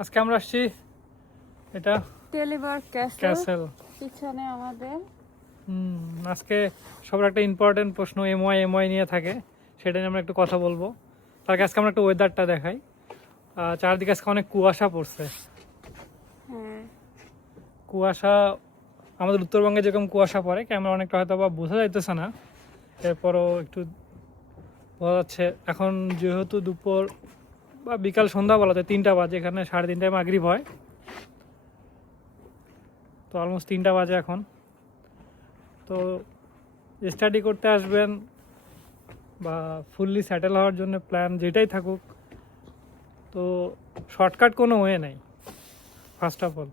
আজকে আমরা আসছি এটা টেলিবার ক্যাসেল। পিছনে আমাদের আজকে সবার একটা ইম্পর্টেন্ট প্রশ্ন এমওয়াই নিয়ে থাকে, সেটা নিয়ে আমরা একটু কথা বলবো। তার আগে আজকে আমরা একটু ওয়েদারটা দেখাই। চারদিকে আজকে অনেক কুয়াশা পড়ছে। হ্যাঁ কুয়াশা আমাদের উত্তরবঙ্গে যেরকম কুয়াশা পড়ে, ক্যামেরা অনেকটা হয়তো বা বোঝা যাইতেছে না, এরপরও একটু বোঝা যাচ্ছে। এখন যেহেতু দুপুর বা বিকাল সন্ধ্যা বলা যায় 3টা বাজে, এখানে 3:30টায় মাগরিব হয়, তো অলমোস্ট 3টা বাজে এখন। তো স্টাডি করতে আসবেন বা ফুললি সেটেল হওয়ার জন্য প্ল্যান যেটাই থাকুক, তো শর্টকাট কোনো ওয়ে নাই। ফার্স্ট অফ অল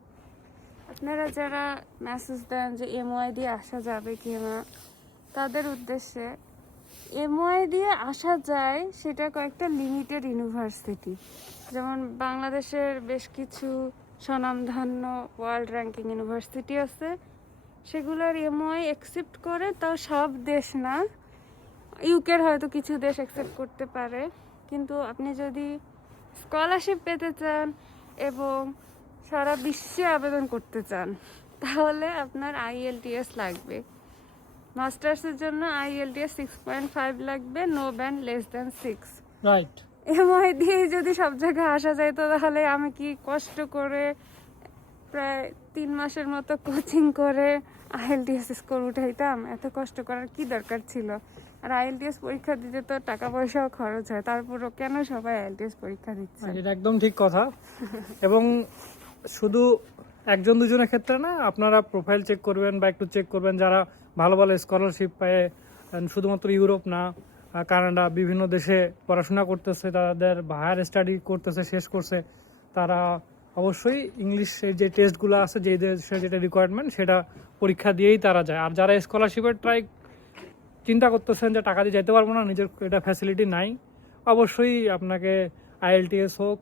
আপনারা যারা মেসেজ দেন যে এমওয়াই দিয়ে আসা যাবে কি না, তাদের উদ্দেশ্যে এমওয়াই দিয়ে আসা যায় সেটা কয়েকটা লিমিটেড ইউনিভার্সিটি, যেমন বাংলাদেশের বেশ কিছু স্বনামধন্য ওয়ার্ল্ড র্যাঙ্কিং ইউনিভার্সিটি আছে, সেগুলোর এমওয়াই অ্যাকসেপ্ট করে। তাও সব দেশ না, ইউকের হয়তো কিছু দেশ অ্যাকসেপ্ট করতে পারে। কিন্তু আপনি যদি স্কলারশিপ পেতে চান এবং সারা বিশ্বে আবেদন করতে চান, তাহলে আপনার আইএলটিএস লাগবে। মাস্টার্সের জন্য আইএলটিএস 6.5 লাগবে, no band less than 6। Right. MI দিয়ে যদি সব জায়গায় আসা যায়, তো তাহলে আমি কি কষ্ট করে প্রায় 3 মাসের মতো কোচিং করে আইএলটিএস স্কোর উঠাইতাম? এত কষ্ট করার কি দরকার ছিল? আর আইএলটিএস পরীক্ষা দিতে তো টাকা পয়সাও খরচ হয়, তারপরও কেন সবাই আইএলটিএস পরীক্ষা দিচ্ছে? এটা একদম ঠিক কথা। এবং শুধু একজন দুজনের ক্ষেত্রে না, আপনারা প্রোফাইল চেক করবেন বা একটু চেক করবেন যারা ভালো ভালো স্কলারশিপ পায়, শুধুমাত্র ইউরোপ না, কানাডা, বিভিন্ন দেশে পড়াশোনা করতেছে, তাদের হায়ার স্টাডি করতেছে, শেষ করছে, তারা অবশ্যই ইংলিশের যে টেস্টগুলো আছে, যে দেশের যেটা রিকোয়ারমেন্ট, সেটা পরীক্ষা দিয়েই তারা যায়। আর যারা স্কলারশিপের চিন্তা করতেছেন যে টাকা দিয়ে যেতে পারবো না, নিজের এটা ফ্যাসিলিটি নাই, অবশ্যই আপনাকে আইএলটিএস হোক,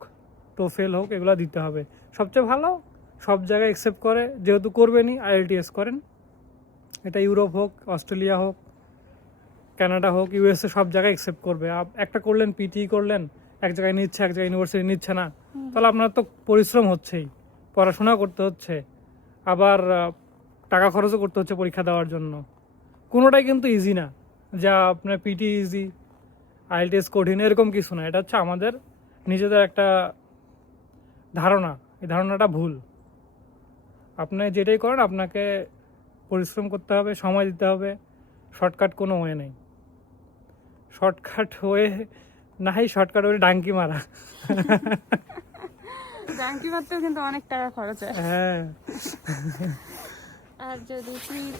টোফেল হোক, এগুলো দিতে হবে। সবচেয়ে ভালো, সব জায়গায় অ্যাকসেপ্ট করে, যেহেতু করবেনই আইএলটিএস করেন। এটা ইউরোপ হোক, অস্ট্রেলিয়া হোক, কানাডা হোক, ইউএসএ, সব জায়গায় অ্যাকসেপ্ট করবে। একটা করলেন পিটি করলেন, এক জায়গায় নিচ্ছে, এক জায়গায় ইউনিভার্সিটি নিচ্ছে না, তাহলে আপনার তো পরিশ্রম হচ্ছেই, পড়াশোনা করতে হচ্ছে, আবার টাকা খরচও করতে হচ্ছে পরীক্ষা দেওয়ার জন্য। কোনোটাই কিন্তু ইজি না, যা আপনার পিটি ইজি, আইএলটিএস কঠিন, এরকম কিছু না। এটা হচ্ছে আমাদের নিজেদের একটা ধারণা, এই ধারণাটা ভুল। আপনি যেটাই করেন আপনাকে পরিশ্রম করতে হবে, সময় দিতে হবে। শর্টকাট কোনো ওয়ে নেই। শর্টকাট ওয়ে নাই, শর্টকাট ওয়ে ডাঙ্কি মারা। ডাঙ্কি মারতেও কিন্তু অনেক টাকা খরচ হয়। হ্যাঁ। আর যদি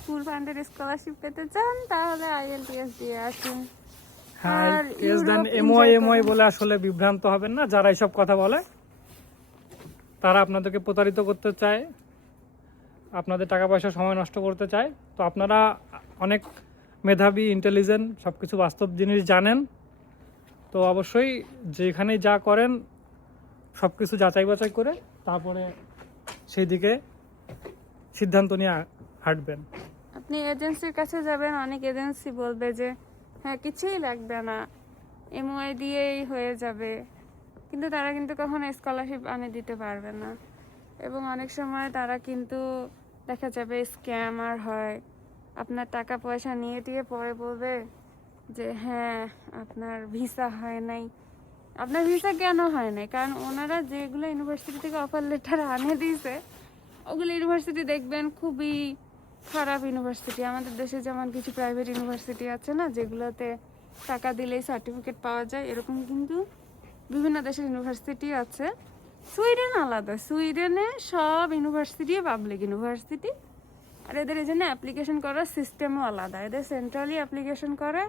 ফুল ফান্ডেড স্কলারশিপ পেতে চান, তাহলে আইএলটিএস দিয়ে আসুন। হ্যাঁ, আর এস দেন ইউরোপ এমওয়াই enjoy এমওয়াই করুন। বলে আসলে বিভ্রান্ত হবেন না। যারা এইসব কথা বলে, তারা আপনাদেরকে প্রতারিত করতে চায়, আপনাদের টাকা পয়সা সময় নষ্ট করতে চায়। তো আপনারা অনেক মেধাবী, ইন্টেলিজেন্ট, সব কিছু বাস্তব জিনিস জানেন, তো অবশ্যই যেখানেই যা করেন সব কিছু যাচাই বাছাই করে তারপরে সেই দিকে সিদ্ধান্ত নিয়ে হাঁটবেন। আপনি এজেন্সির কাছে যাবেন, অনেক এজেন্সি বলবে যে হ্যাঁ কিছুই লাগবে না, এমওআই দিয়েই হয়ে যাবে, কিন্তু তারা কিন্তু কখনো স্কলারশিপ আনে দিতে পারবে না। এবং অনেক সময় তারা কিন্তু দেখা যাবে স্ক্যামার হয়, আপনার টাকা পয়সা নিয়ে টিয়ে পরে বলবে যে হ্যাঁ আপনার ভিসা হয় নাই। আপনার ভিসা কেন হয় নাই? কারণ ওনারা যেগুলো ইউনিভার্সিটি থেকে অফার লেটার আনে দিয়েছে, ওগুলো ইউনিভার্সিটি দেখবেন খুবই খারাপ ইউনিভার্সিটি। আমাদের দেশে যেমন কিছু প্রাইভেট ইউনিভার্সিটি আছে না, যেগুলোতে টাকা দিলেই সার্টিফিকেট পাওয়া যায়, এরকম কিন্তু বিভিন্ন দেশের ইউনিভার্সিটি আছে। সুইডেন আলাদা, সুইডেনে সব ইউনিভার্সিটি পাবলিক ইউনিভার্সিটি, আর এদের এই জন্য অ্যাপ্লিকেশন করার সিস্টেমও আলাদা। এদের সেন্ট্রালি অ্যাপ্লিকেশন করে।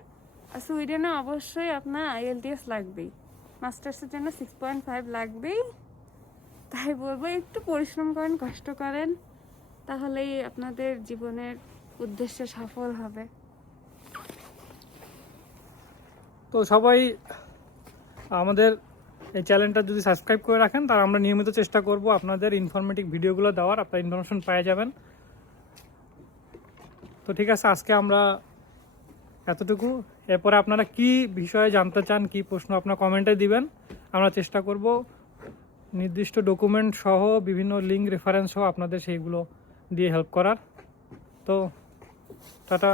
আর সুইডেনে অবশ্যই আপনার আইএলটিএস লাগবেই, মাস্টার্সের জন্য 6.5 লাগবেই। তাই বলবো একটু পরিশ্রম করেন, কষ্ট করেন, তাহলেই আপনাদের জীবনের উদ্দেশ্য সফল হবে। তো সবাই আমাদের এই চ্যানেলটা যদি সাবস্ক্রাইব করে রাখেন, তাহলে আমরা নিয়মিত চেষ্টা করব আপনাদের ইনফরমেটিভ ভিডিওগুলো দেওয়ার, আপনার ইনফরমেশন পেয়ে যাবেন। তো ঠিক আছে, আজকে আমরা এতটুকু। এরপরে আপনারা কি বিষয়ে জানতে চান, কি প্রশ্ন, আপনার কমেন্টে দিবেন, আমরা চেষ্টা করব নির্দিষ্ট ডকুমেন্ট সহ বিভিন্ন লিঙ্ক রেফারেন্স সহ আপনাদের সেইগুলো দিয়ে হেল্প করার। তো টাটা।